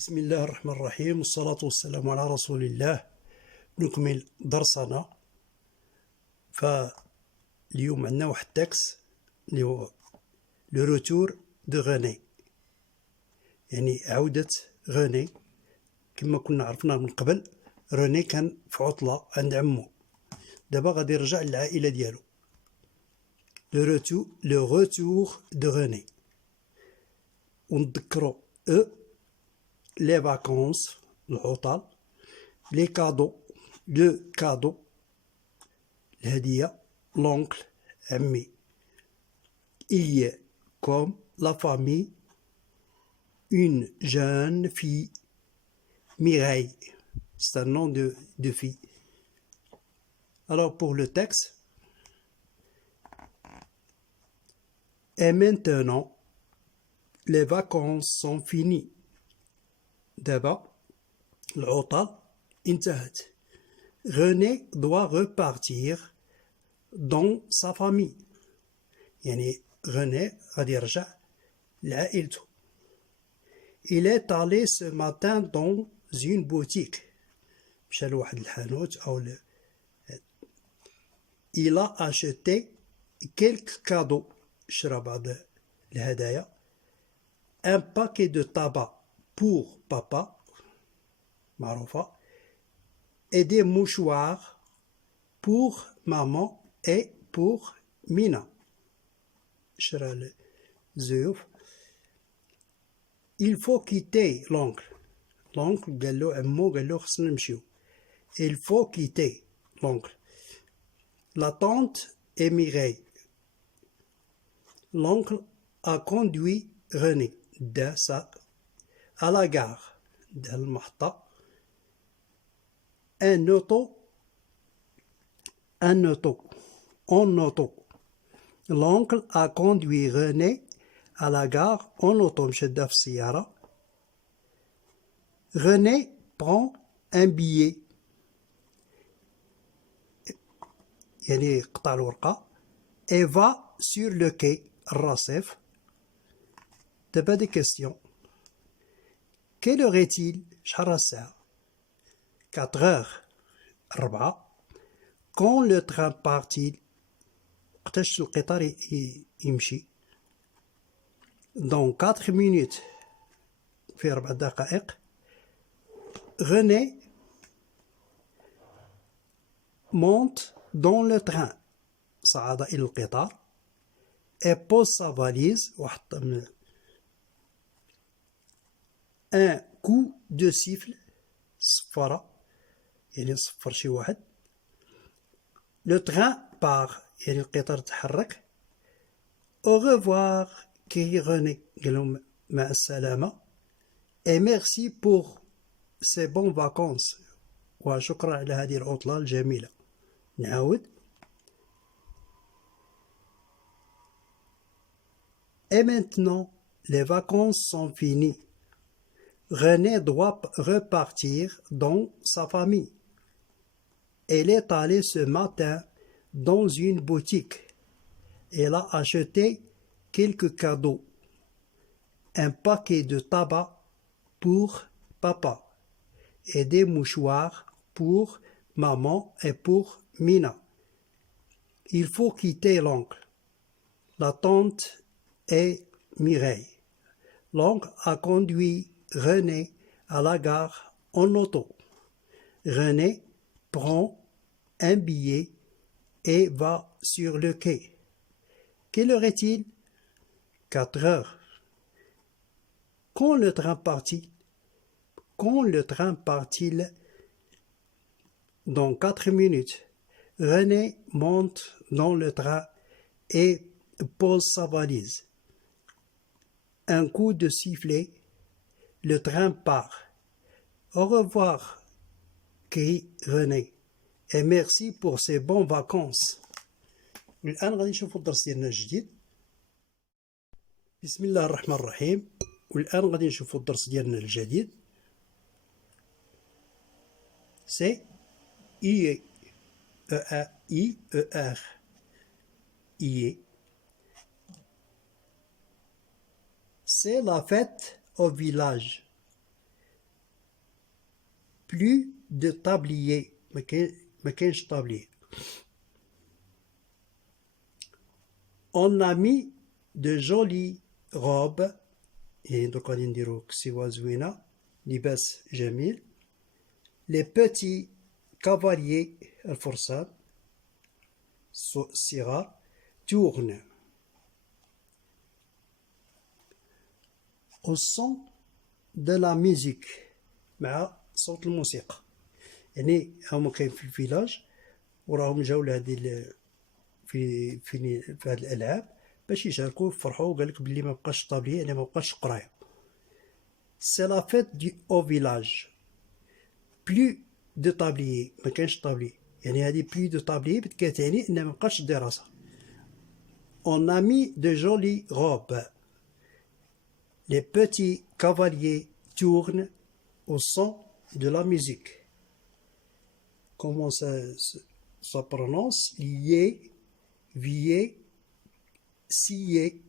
بسم الله الرحمن الرحيم والصلاة والسلام على رسول الله. نكمل درسنا. فاليوم عندنا واحد التكس اللي هو لو روتور دو غوني، يعني عودة غوني. كما كنا عرفنا من قبل، روني كان في عطلة عند عمو، دابا غادي يرجع للعائلة ديالو. لو روتور دو غوني. ونذكرو les vacances, العطل، les cadeaux, le cadeau, الهدية، l'oncle, عمي. Il y a comme la famille, une jeune fille, Mireille. C'est un nom de fille. Alors pour le texte, et maintenant, les vacances sont finies. دابا العطل انتهت. René doit repartir dans sa famille. يعني René غادي يرجع لعائلته. Il est allé ce matin dans une boutique. مشى لواحد الحانوت أو Il a acheté quelques cadeaux. شرا بعض الهدايا. Un paquet de tabac pour papa, معروفة, et des mouchoirs pour maman et pour Mina. شرا الزيوف. Il faut quitter l'oncle. L'oncle قال له عمو، قال له خصنا نمشيو. Il faut quitter l'oncle. La tante et Mireille. L'oncle a conduit René de sa à la gare de المحطة. En auto. L'oncle a conduit René à la gare en auto. مشى في السيارة. René prend un billet. يعني قطع الورقة. Et va sur le quai الرصيف. دابا des questions. Quelle heure est-il? شحال راه الساعة؟ 4 heures. 4. Quand le train part-il? وقتاش القطار يمشي؟ Dans 4 minutes. في 4 دقائق. René monte dans le train. صعد إلى القطار. Et pose sa valise. وحط un coup de siffle. صفارة، يعني صفر شي واحد. Le train part، يعني القطار تحرك. Au revoir crie René، قال لهم مع السلامة. Et merci pour ces bonnes vacances، وشكرا على هذه العطلة الجميلة. نعاود. Et maintenant, les vacances sont finies. René doit repartir dans sa famille. Elle est allée ce matin dans une boutique. Elle a acheté quelques cadeaux. Un paquet de tabac pour papa et des mouchoirs pour maman et pour Mina. Il faut quitter l'oncle, la tante et Mireille. L'oncle a conduit René à la gare en auto. René prend un billet et va sur le quai. Quelle heure est-il? 4 heures. Quand le train part-il? Quand le train part-il? Dans 4 minutes. René monte dans le train et pose sa valise. Un coup de sifflet. Le train part. Au revoir, crie René. Et merci pour ces bonnes vacances. والآن غادي نشوفوا الدرس ديالنا الجديد. بسم الله الرحمن الرحيم. والآن غادي نشوفوا الدرس ديالنا الجديد. سي إي إي آر إي. C'est la fête au village. plus de tablier. ما كاينش tablier. On a mis de jolies robes. يعني دوك غادي نديرو كسوة زوينة لباس جميل. Les petits cavaliers الفرسان الصغار tournent au son de la musique مع صوت الموسيقى. يعني هما كاين في الفيلاج وراهم جاو لهادي في هاد الالعاب باش يشاركوا يفرحوا وقال لك بلي ما بقاش طابليه يعني ما بقاش قرايه. سي لا فيت دي او فيلاج بلو دو طابليي ما كانش طابلي يعني هذه بلو دو طابليي كتعني ان ما بقاش الدراسه. اون ا مي دو جولي روب لي بوتي كافاليي tournent au son de la musique. Comment ça prononce? Lié, vié, سيي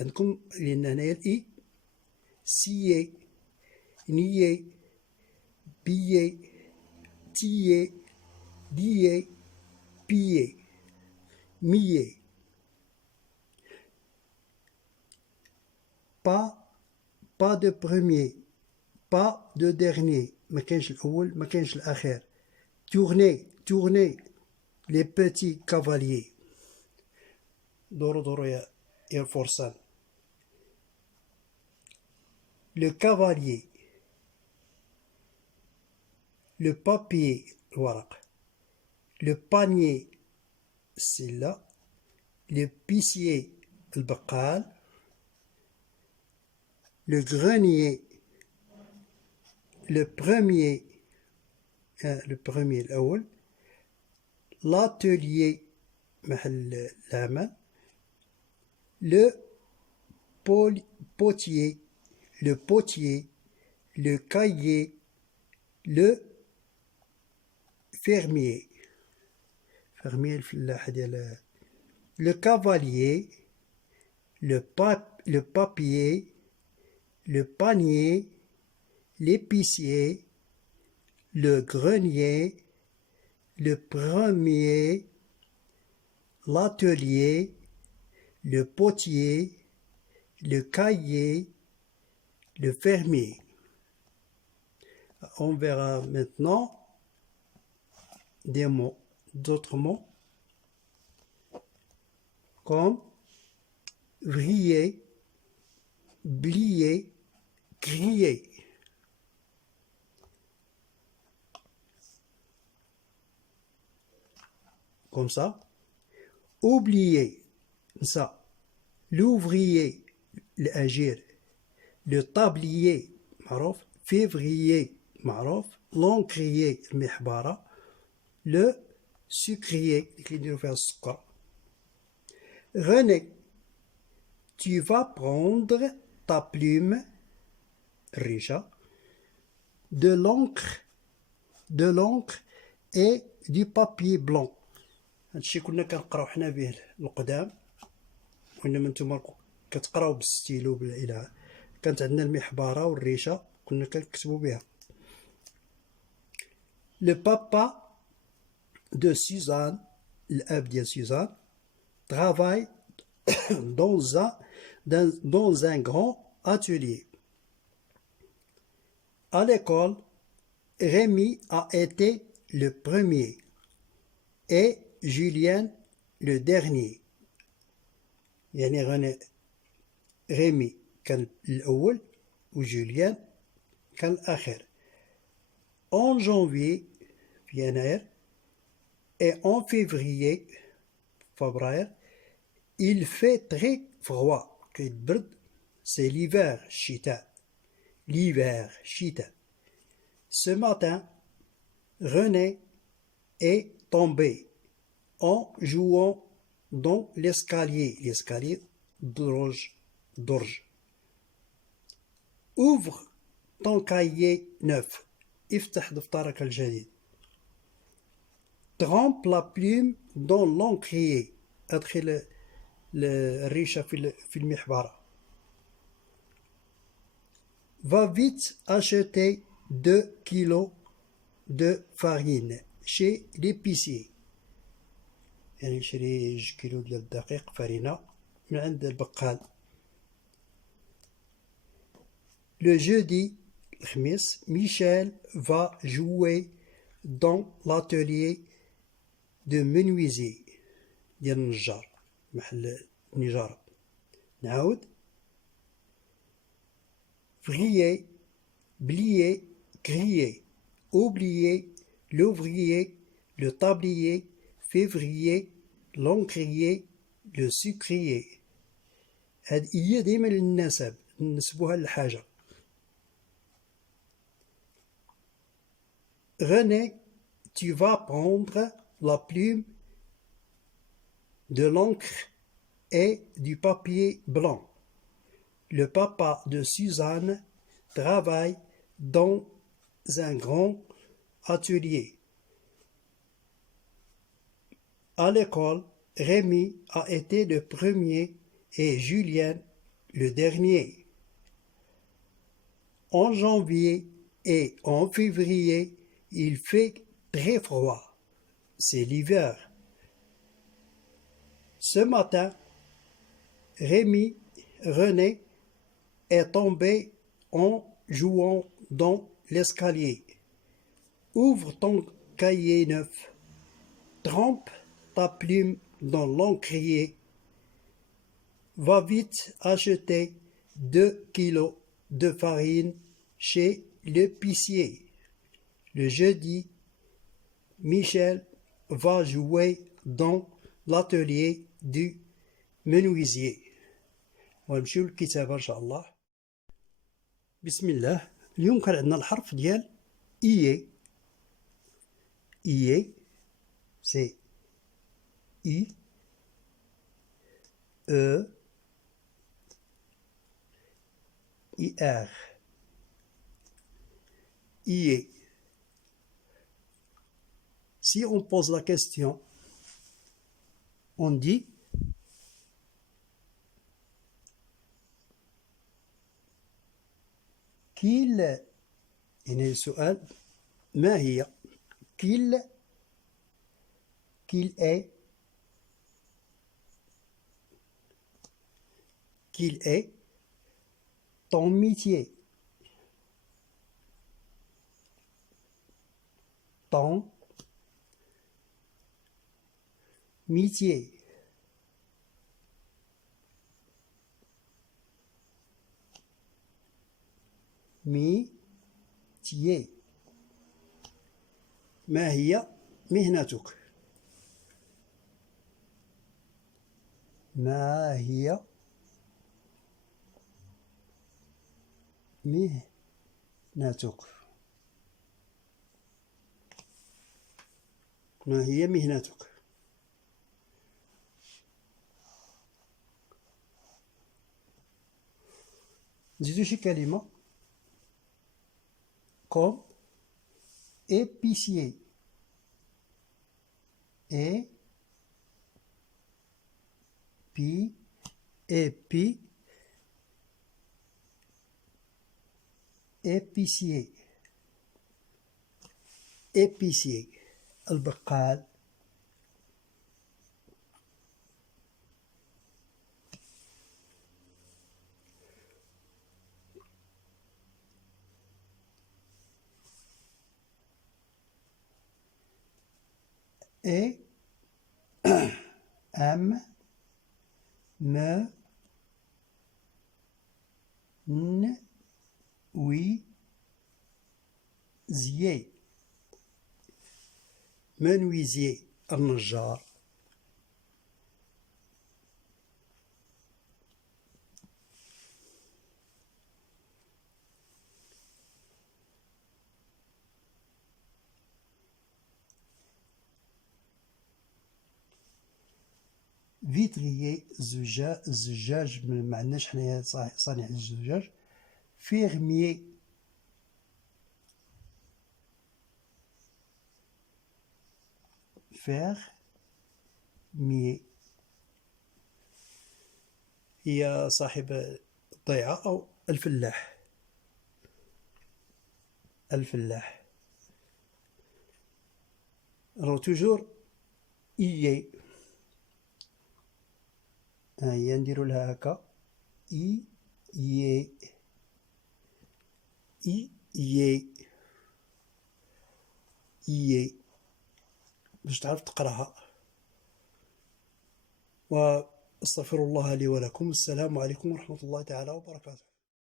عندكم لأن هنايا الإي سيي نيي بيي تيي ديي بيي ميي. pas de premier, pas de dernier. ما كاينش الأول ما كاينش الأخير. tourner les petits cavaliers. دورو يا الفرسان. Le cavalier, le papier الورق, le panier السلة, l'épicier البقال, le grenier le premier الأول, l'atelier محل العمل, le potier, le cahier, le fermier, الفلاح ديال, le cavalier, le papier, le panier, l'épicier, le grenier, le premier, l'atelier, le potier, le cahier, le fermier. On verra maintenant des mots, d'autres mots, comme vriller, blier, griller. Comme ça. Oublier, ça. L'ouvrier, l'agir. Le tablier, معروف. Février, معروف. L'encrier, المحبرة. Le sucrier, اللي يديروا فيها السكر. René, tu vas prendre ta plume, الريشة, de l'encre et du papier blanc. هادشي كنا كنقراو حنا به القدام وانما نتوما كتقراو بالستيلو بالإله. كانت عندنا المحبره والريشه كنا كنكتبوا بها. Le papa de Suzanne, الاب ديال سوزان, travaille dans un grand atelier. À l'école, Rémi a été le premier et Julien le dernier. يعني ريمي كان الأول وجوليان كان الآخر. En janvier في يناير et en février فبراير il fait très froid كيتبرد. C'est l'hiver الشتاء. L'hiver الشتاء. Ce matin René est tombé en jouant dans l'escalier درج. Ouvre ton cahier neuf. افتح دفترك الجديد. Trempe la plume dans l'encrier. ادخل الريشة في المحبرة. Va vite acheter 2 kilos de farine chez l'épicier. يعني نشري 2 كيلو ديال الدقيق فرينة من عند البقال. Le jeudi, الخميس, Michel va jouer dans l'atelier de menuisier ديال النجار, محل النجارة. نعاود. Vriller, plier, crier, oublier, l'ouvrier, le tablier, février, l'encrier, le sucrier. هذه هي دائما للنسب نسبوها للحاجة. René, tu vas prendre la plume, de l'encre et du papier blanc. Le papa de Suzanne travaille dans un grand atelier. À l'école, Rémi a été le premier et Julien le dernier. En janvier et en février, il fait très froid. C'est l'hiver. Ce matin, René est tombé en jouant dans l'escalier. Ouvre ton cahier neuf. Trempe ta plume dans l'encrier. Va vite acheter 2 kilos de farine chez l'épicier. Le jeudi, Michel va jouer dans l'atelier du menuisier. ونمشيو للكتابة إن شاء الله. بسم الله. اليوم كان عندنا الحرف ديال إيه. إيه سي إي أو إي آر. إيه. Si on pose la question, on dit qu'il يعني السؤال ما هي qu'il est ton métier, ton métier. métier. ما هي مهنتك؟ ما هي مهنتك؟ ما هي مهنتك؟ نزيدو شي كلمة comme épicier. épicier. épicier. البقال. et M me n oui zier. menuisier النجار. فيتريي الزجاج ما معناش حنايا صانع الزجاج. فيرميي هي صاحب الضيعة أو الفلاح. Alors toujours إي. هيا نديرو لها هكا إي إي إي إي إي باش تعرف تقراها. وأستغفر الله لي ولكم. السلام عليكم ورحمة الله تعالى وبركاته.